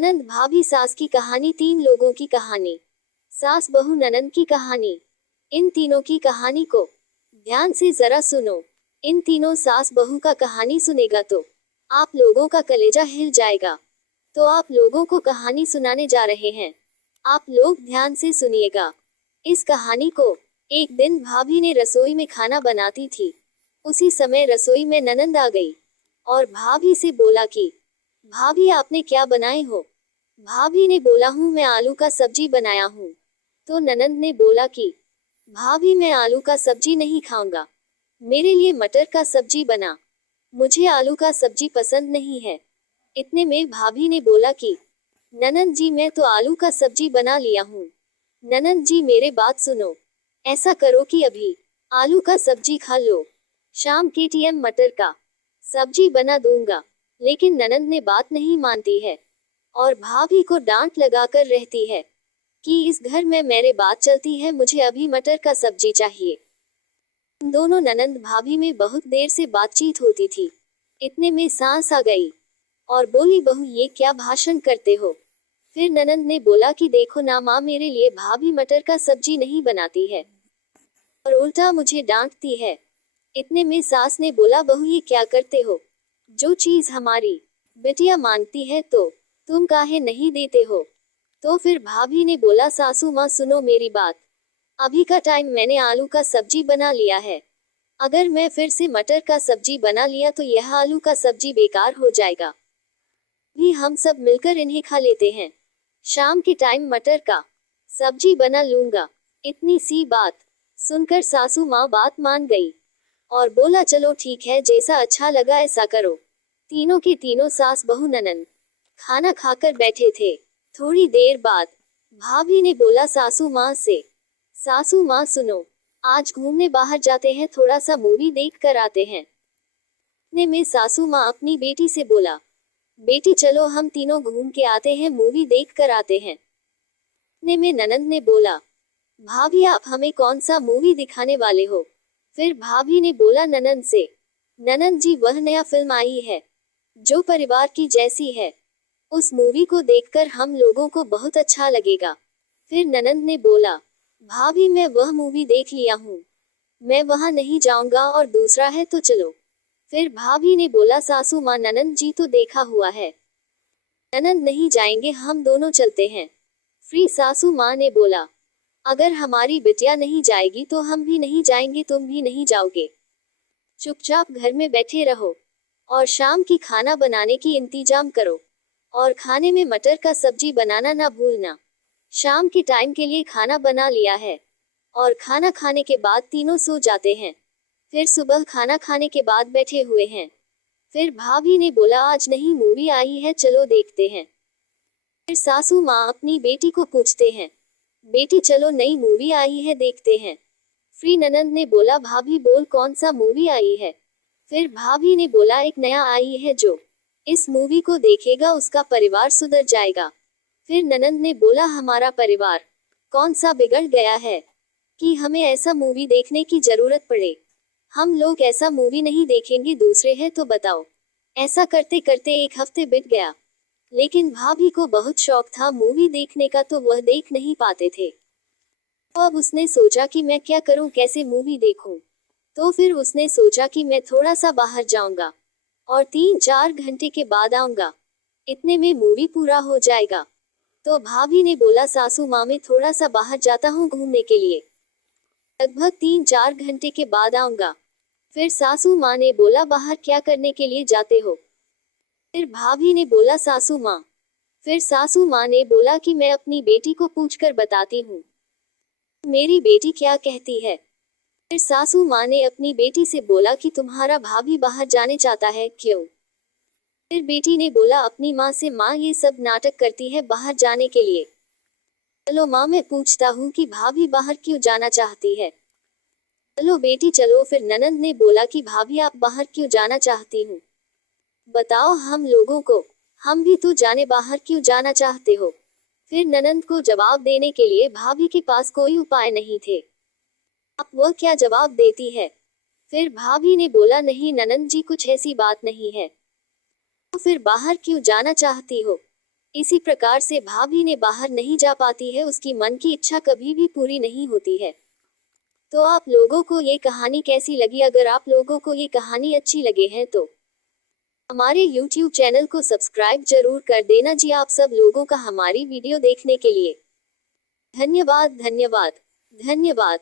ननंद भाभी सास की कहानी। 3 लोगों की कहानी। सास बहू ननंद की कहानी। इन तीनों की कहानी को ध्यान से जरा सुनो। इन तीनों सास बहू का कहानी सुनेगा तो आप लोगों का कलेजा हिल जाएगा। तो आप लोगों को कहानी सुनाने जा रहे हैं। आप लोग ध्यान से सुनिएगा इस कहानी को। एक दिन भाभी ने रसोई में खाना बनाती थी। उसी समय रसोई में ननंद आ गई और भाभी से बोला कि भाभी आपने क्या बनाए हो। भाभी ने बोला हूँ मैं आलू का सब्जी बनाया हूँ। तो ननंद ने बोला कि भाभी मैं आलू का सब्जी नहीं खाऊंगा, मेरे लिए मटर का सब्जी बना, मुझे आलू का सब्जी पसंद नहीं है। इतने में भाभी ने बोला कि ननंद जी मैं तो आलू का सब्जी बना लिया हूँ। ननंद जी मेरे बात सुनो, ऐसा करो कि अभी आलू का सब्जी खा लो, शाम के टाइम मटर का सब्जी बना दूंगा। लेकिन ननंद ने बात नहीं मानती है और भाभी को डांट लगाकर रहती है कि इस घर में मेरे बात चलती है, मुझे अभी मटर का सब्जी चाहिए। दोनों ननंद भाभी में बहुत देर से बातचीत होती थी। इतने में सास आ गई और बोली बहू ये क्या भाषण करते हो। फिर ननंद ने बोला कि देखो ना माँ, मेरे लिए भाभी मटर का सब्जी नहीं बनाती है और उल्टा मुझे डांटती है। इतने में सास ने बोला बहू ये क्या करते हो, जो चीज हमारी बिटिया मांगती है तो तुम काहे नहीं देते हो। तो फिर भाभी ने बोला सासू माँ सुनो मेरी बात, अभी का टाइम मैंने आलू का सब्जी बना लिया है, अगर मैं फिर से मटर का सब्जी बना लिया तो यह आलू का सब्जी बेकार हो जाएगा। भी हम सब मिलकर इन्हें खा लेते हैं, शाम के टाइम मटर का सब्जी बना लूंगा। इतनी सी बात सुनकर सासू माँ बात मान गई और बोला चलो ठीक है, जैसा अच्छा लगा ऐसा करो। तीनों के तीनों सास बहू ननंद खाना खाकर बैठे थे। थोड़ी देर बाद भाभी ने बोला सासू माँ से, सासू माँ सुनो, आज घूमने बाहर जाते हैं, थोड़ा सा मूवी देख कर आते हैं। इतने में सासू माँ अपनी बेटी से बोला बेटी चलो हम तीनों घूम के आते हैं, मूवी देख कर आते हैं। इतने में ननंद ने बोला भाभी आप हमें कौन सा मूवी दिखाने वाले हो। फिर भाभी ने बोला ननंद से, ननंद जी वह नया फिल्म आई है जो परिवार की जैसी है, उस मूवी को देखकर हम लोगों को बहुत अच्छा लगेगा। फिर ननंद ने बोला भाभी मैं वह मूवी देख लिया हूँ, मैं वहां नहीं जाऊंगा और दूसरा है तो चलो। फिर भाभी ने बोला सासू माँ ननंद जी तो देखा हुआ है, ननंद नहीं जाएंगे, हम दोनों चलते हैं। फिर सासू माँ ने बोला अगर हमारी बिटिया नहीं जाएगी तो हम भी नहीं जाएंगे, तुम भी नहीं जाओगे, चुपचाप घर में बैठे रहो और शाम की खाना बनाने की इंतजाम करो और खाने में मटर का सब्जी बनाना ना भूलना। शाम के टाइम के लिए खाना बना लिया है और खाना खाने के बाद तीनों सो जाते हैं। फिर सुबह खाना खाने के बाद बैठे हुए हैं। फिर भाभी ने बोला आज नई मूवी आई है, चलो देखते हैं। फिर सासू माँ अपनी बेटी को पूछते हैं बेटी चलो नई मूवी आई है देखते हैं। फिर ननंद ने बोला भाभी बोल कौन सा मूवी आई है। फिर भाभी ने बोला एक नया आई है, जो इस मूवी को देखेगा उसका परिवार सुधर जाएगा। फिर ननंद ने बोला हमारा परिवार कौन सा बिगड़ गया है कि हमें ऐसा मूवी देखने की जरूरत पड़े, हम लोग ऐसा मूवी नहीं देखेंगे, दूसरे हैं तो बताओ। ऐसा करते करते एक हफ्ते बीत गया, लेकिन भाभी को बहुत शौक था मूवी देखने का, तो वह देख नहीं पाते थे। तो अब उसने सोचा कि मैं क्या करूं, कैसे मूवी देखूं। तो फिर उसने सोचा कि मैं थोड़ा सा बाहर जाऊंगा और 3-4 घंटे के बाद आऊंगा, इतने में मूवी पूरा हो जाएगा। तो भाभी ने बोला सासू माँ मैं थोड़ा सा बाहर जाता हूँ घूमने के लिए, लगभग 3-4 घंटे के बाद आऊंगा। फिर सासू माँ ने बोला बाहर क्या करने के लिए जाते हो। फिर भाभी ने बोला सासू माँ। फिर सासू माँ ने बोला कि मैं अपनी बेटी को पूछकर बताती हूँ, मेरी बेटी क्या कहती है। फिर सासू माँ ने अपनी बेटी से बोला कि तुम्हारा भाभी बाहर जाने चाहता है, क्यों। फिर बेटी ने बोला अपनी माँ से, माँ ये सब नाटक करती है बाहर जाने के लिए, चलो माँ मैं पूछता हूँ कि भाभी बाहर क्यों जाना चाहती है। चलो बेटी चलो। फिर ननंद ने बोला कि भाभी आप बाहर क्यों जाना चाहती हूँ, बताओ हम लोगों को, हम भी तो जाने बाहर क्यों जाना चाहते हो। फिर ननंद को जवाब देने के लिए भाभी के पास कोई उपाय नहीं थे। अब वह क्या जवाब देती है। फिर भाभी ने बोला नहीं ननंद जी कुछ ऐसी बात नहीं है, तो फिर बाहर क्यों जाना चाहती हो। इसी प्रकार से भाभी ने बाहर नहीं जा पाती है, उसकी मन की इच्छा कभी भी पूरी नहीं होती है। तो आप लोगों को ये कहानी कैसी लगी? अगर आप लोगों को ये कहानी अच्छी लगे है तो हमारे YouTube चैनल को सब्सक्राइब जरूर कर देना जी। आप सब लोगों का हमारी वीडियो देखने के लिए धन्यवाद धन्यवाद धन्यवाद।